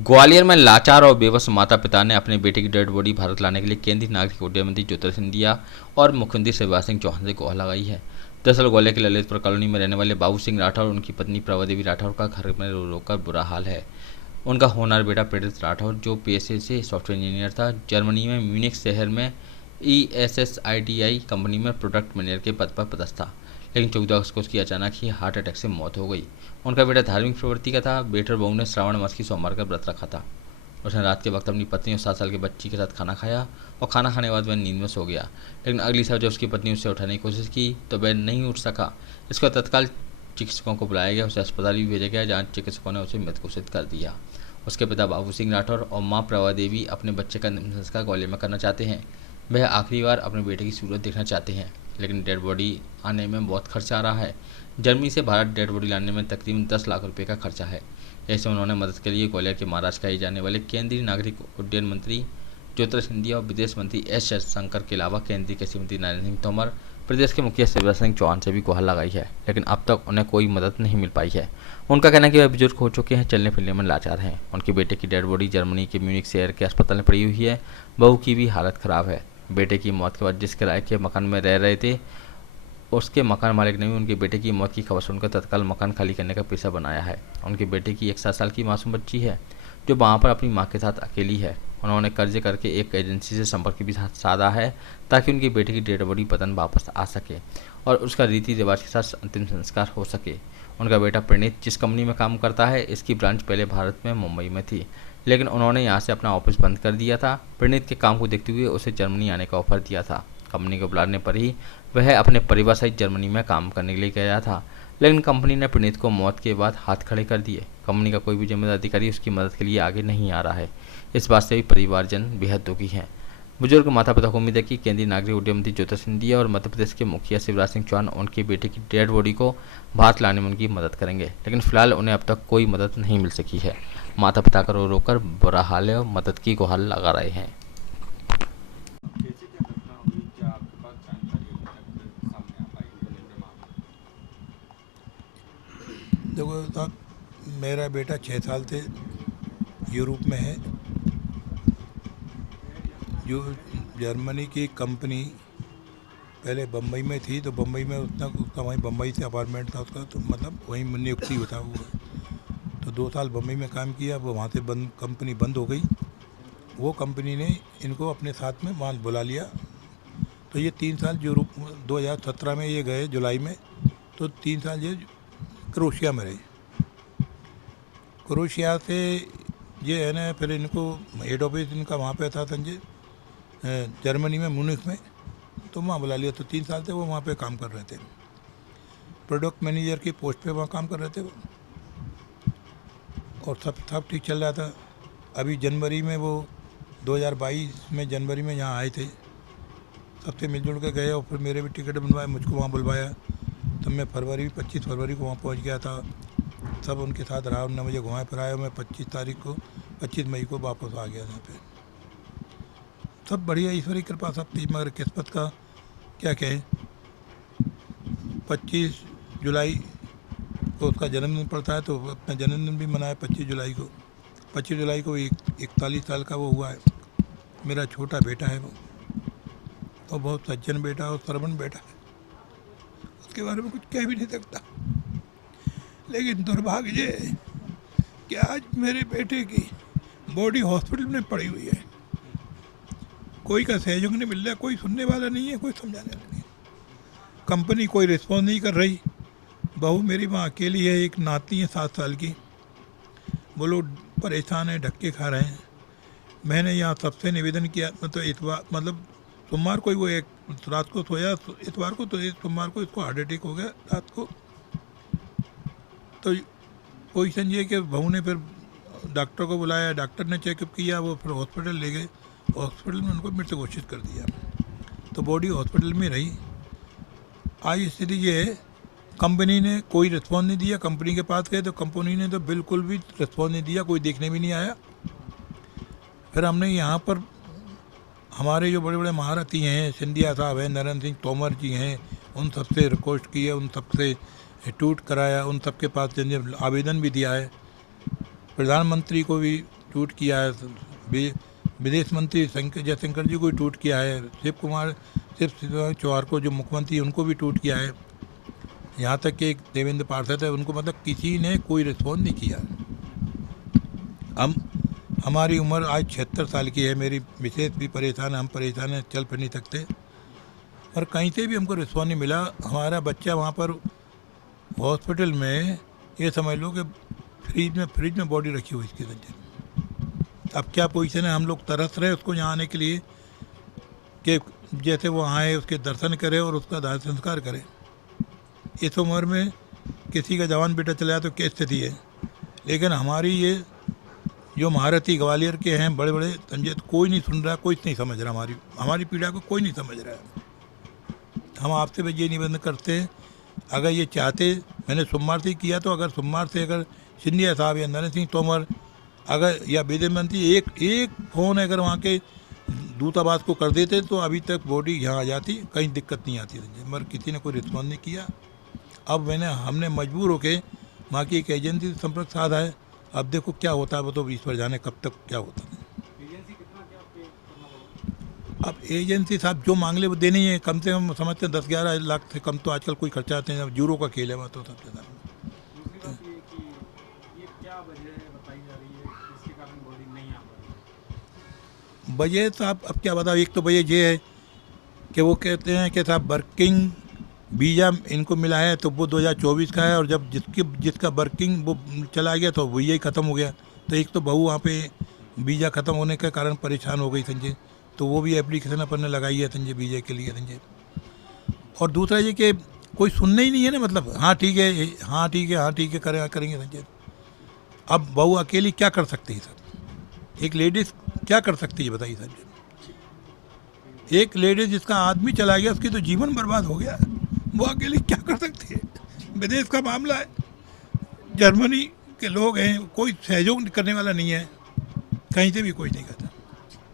ग्वालियर में लाचार और बेबस माता पिता ने अपने बेटे की डेड बॉडी भारत लाने के लिए केंद्रीय नागरिक उड्डयन मंत्री ज्योतिरादित्य सिंधिया और मुख्यमंत्री शिवराज सिंह चौहान से गुहार लगाई है। दरअसल ग्वालियर के ललितपुर कॉलोनी में रहने वाले बाबू सिंह राठौर और उनकी पत्नी प्रभा देवी राठौर का घर में रो रो कर बुरा हाल है। उनका होनहार बेटा प्रेरित राठौर, जो पेशे से सॉफ्टवेयर इंजीनियर था, जर्मनी में म्यूनिख शहर में ESSITI कंपनी में प्रोडक्ट मैनेजर के पद पर पदस्थ था, लेकिन 14 अगस्त को उसकी अचानक ही हार्ट अटैक से मौत हो गई। उनका बेटा धार्मिक प्रवृत्ति का था। बेटे और बहू ने श्रावण मास की सोमवार का व्रत रखा था। उसने रात के वक्त अपनी पत्नी और 7 साल के बच्ची के साथ खाना खाया और खाना खाने के बाद वह नींद में सो गया, लेकिन अगली सुबह जब उसकी पत्नी उसे उठाने की कोशिश की तो वह नहीं उठ सका। इसके बाद तत्काल चिकित्सकों को बुलाया गया, उसे अस्पताल भी भेजा गया, जहाँ चिकित्सकों ने उसे मृत घोषित कर दिया। उसके पिता बाबू सिंह राठौर और मां प्रभा देवी अपने बच्चे का अंतिम संस्कार ग्वालियर में करना चाहते हैं। वह आखिरी बार अपने बेटे की सूरत देखना चाहते हैं, लेकिन डेड बॉडी आने में बहुत खर्चा आ रहा है। जर्मनी से भारत डेड बॉडी लाने में तकरीबन 10 लाख रुपए का खर्चा है। ऐसे उन्होंने मदद के लिए ग्वालियर के महाराज कहे जाने वाले केंद्रीय नागरिक उड्डयन मंत्री ज्योतिरादित्य सिंधिया और विदेश मंत्री S जयशंकर के अलावा केंद्रीय कृषि मंत्री नरेंद्र सिंह तोमर, प्रदेश के मुखिया शिवराज सिंह चौहान से भी गुहार लगाई है, लेकिन अब तक उन्हें कोई मदद नहीं मिल पाई है। उनका कहना है कि वह बुजुर्ग हो चुके हैं, चलने फिरने में लाचार हैं। उनके बेटे की डेड बॉडी जर्मनी के म्यूनिख शहर के अस्पताल में पड़ी हुई है। बहू की भी हालत खराब है। बेटे की मौत के बाद जिस किराए के मकान में रह रहे थे, उसके मकान मालिक ने भी उनके बेटे की मौत की खबर सुनकर तत्काल मकान खाली करने का पेशा बनाया है। उनके बेटे की एक 7 साल की मासूम बच्ची है, जो वहाँ पर अपनी माँ के साथ अकेली है। उन्होंने कर्जे करके एक एजेंसी से संपर्क भी साधा है, ताकि उनके बेटे की डेड बॉडी वतन वापस आ सके और उसका रीति रिवाज के साथ अंतिम संस्कार हो सके। उनका बेटा प्रणीत जिस कंपनी में काम करता है, इसकी ब्रांच पहले भारत में मुंबई में थी, लेकिन उन्होंने यहाँ से अपना ऑफिस बंद कर दिया था। प्रणीत के काम को देखते हुए उसे जर्मनी आने का ऑफर दिया था। कंपनी को बुलाने पर ही वह अपने परिवार सहित जर्मनी में काम करने के लिए गया था, लेकिन कंपनी ने प्रणीत को मौत के बाद हाथ खड़े कर दिए। कंपनी का कोई भी जिम्मेदार अधिकारी उसकी मदद के लिए आगे नहीं आ रहा है। इस बात से भी परिवारजन बेहद दुखी हैं। बुजुर्ग माता पिता को उम्मीद है कि केंद्रीय नागरिक उड्डयन मंत्री ज्योतिरादित्य सिंधिया और मध्य प्रदेश के मुखिया शिवराज सिंह चौहान उनके बेटे की डेड बॉडी को भारत लाने में उनकी मदद करेंगे, लेकिन फिलहाल उन्हें अब तक कोई मदद नहीं मिल सकी है। माता पिता का रो रो कर बुरा हाल है और मदद की गुहार लगा रहे हैं। देखो साहब, मेरा बेटा 6 साल से यूरोप में है। जो जर्मनी की कंपनी पहले बम्बई में थी, तो बम्बई में उसका वहीं बम्बई से अपार्टमेंट था उसका, तो मतलब वहीं नियुक्ति होता हुआ। तो 2 साल बम्बई में काम किया, वो वहाँ से कंपनी बंद हो गई। वो कंपनी ने इनको अपने साथ में वहाँ बुला लिया। तो ये 3 साल यूरोप 2017 में ये गए जुलाई में, तो 3 साल ये क्रोशिया में रहे। क्रोशिया से ये है ना, फिर इनको हेड ऑफिस इनका वहाँ पे था संजय, जर्मनी में म्यूनिख में, तो वहाँ बुला लिया। तो 3 साल से वो वहाँ पे काम कर रहे थे, प्रोडक्ट मैनेजर की पोस्ट पे वहाँ काम कर रहे थे वो, और सब ठीक चल रहा था। अभी जनवरी में वो 2022 में जनवरी में यहाँ आए थे, सबसे मिलजुल के गए, और फिर मेरे भी टिकट बनवाए, मुझको वहाँ बुलवाया। तब मैं 25 फरवरी को वहाँ पहुँच गया था। सब उनके साथ रहा, उन्होंने मुझे घुमाया फिराया। मैं 25 मई को वापस आ गया यहाँ पे। सब बढ़िया, ईश्वरी कृपा सब थी, मगर किस्मत का क्या कहें। 25 जुलाई को उसका जन्मदिन पड़ता है, तो अपना जन्मदिन भी मनाया 25 जुलाई को। 25 जुलाई को 41 साल का वो हुआ है। मेरा छोटा बेटा है वो बहुत सज्जन बेटा और सरवण बेटा है, उसके बारे में कुछ कह भी नहीं सकता। लेकिन दुर्भाग्य है कि आज मेरे बेटे की बॉडी हॉस्पिटल में पड़ी हुई है। कोई का सहयोग नहीं मिल रहा, कोई सुनने वाला नहीं है, कोई समझाने वाला नहीं है। कंपनी कोई रिस्पॉन्स नहीं कर रही। बहू मेरी वहाँ अकेली है, एक नाती है 7 साल की। वो लोग परेशान हैं, धक्के खा रहे हैं। मैंने यहाँ सबसे निवेदन किया, मतलब सोमवार को ही वो एक रात को सोया, इतवार को, तो सोमवार को इसको हार्ट अटैक हो गया रात को। तो पोजीशन ये कि बहू ने फिर डॉक्टर को बुलाया, डॉक्टर ने चेकअप किया, वो फिर हॉस्पिटल ले गए। हॉस्पिटल में उनको मृत घोषित कर दिया। तो बॉडी हॉस्पिटल में रही। आज स्थिति ये है, कंपनी ने कोई रिस्पॉन्स नहीं दिया। कंपनी के पास गए तो कंपनी ने तो बिल्कुल भी रिस्पॉन्स नहीं दिया, कोई देखने भी नहीं आया। फिर हमने यहाँ पर हमारे जो बड़े बड़े महारथी हैं, सिंधिया साहब हैं, नरेंद्र सिंह तोमर जी हैं, उन सबसे रिक्वेस्ट की है, उन सबसे ट्वीट कराया, उन सबके पास आवेदन भी दिया है। प्रधानमंत्री को भी ट्वीट किया है, विदेश मंत्री जयशंकर जी को भी ट्वीट किया है, शिव चौहान को जो मुख्यमंत्री हैं, उनको भी ट्वीट किया है, यहाँ तक कि एक देवेंद्र पार्षद है, उनको मतलब किसी ने कोई रिस्पॉन्स नहीं किया। हमारी उम्र आज 76 साल की है, मेरी मिसेज भी परेशान है, हम परेशान हैं, चल फिर नहीं सकते, और कहीं से भी हमको रिस्पॉन्स नहीं मिला। हमारा बच्चा वहाँ पर हॉस्पिटल में, ये समझ लो कि फ्रिज में बॉडी रखी हुई इसकी संजय। अब क्या पोजीशन है, हम लोग तरस रहे उसको यहाँ आने के लिए कि जैसे वो आए, उसके दर्शन करें और उसका दाह संस्कार करें। इस उम्र में किसी का जवान बेटा चला जाए तो क्या स्थिति है, लेकिन हमारी ये जो महारथी ग्वालियर के हैं बड़े बड़े संजय, कोई नहीं सुन रहा, कोई नहीं समझ रहा, हमारी पीड़ा को कोई नहीं समझ रहा है। हम आपसे भी ये निवेदन करते हैं, अगर ये चाहते, मैंने सोमवार से किया, तो अगर सोमवार से अगर सिंधिया साहब या नरेंद्र सिंह तोमर अगर या विदेश मंत्री एक फ़ोन अगर वहाँ के दूतावास को कर देते तो अभी तक बॉडी यहाँ आ जाती, कहीं दिक्कत नहीं आती, मगर किसी ने कोई रिस्पॉन्स नहीं किया। अब हमने मजबूर होके वहाँ की एक एजेंसी से संपर्क साधा है। अब देखो क्या होता है, वो तो ईश्वर जाने कब तक क्या होता है। अब एजेंसी साहब जो मांग ले वो देनी है, कम से कम समझते हैं 10-11 लाख से कम तो आजकल कोई खर्चा आते हैं, यूरो का खेल है वह तो सबसे ज़्यादा। वजह तो आप अब क्या बताओ, एक तो वजह ये है कि वो कहते हैं कि साहब वर्किंग वीज़ा इनको मिला है तो वो 2024 का है, और जब जिसका वर्किंग वो चला गया तो वो यही ख़त्म हो गया। तो एक तो बहू वहाँ पे वीज़ा ख़त्म होने के कारण परेशान हो गई संजय, तो वो भी एप्लीकेशन अपन ने लगाई है संजय वीज़े के लिए संजय। और दूसरा ये कि कोई सुनना ही नहीं है ना, मतलब हाँ ठीक है, हाँ ठीक है, हाँ ठीक है, करेंगे संजय। अब बहू अकेली क्या कर सकती है सर, एक लेडीज़ क्या कर सकती है बताइए संजय। एक लेडीज़ जिसका आदमी चला गया, उसकी तो जीवन बर्बाद हो गया, वो अकेली क्या कर सकती है। विदेश का मामला है, जर्मनी के लोग हैं, कोई सहयोग करने वाला नहीं है, कहीं से भी कोई नहीं करता।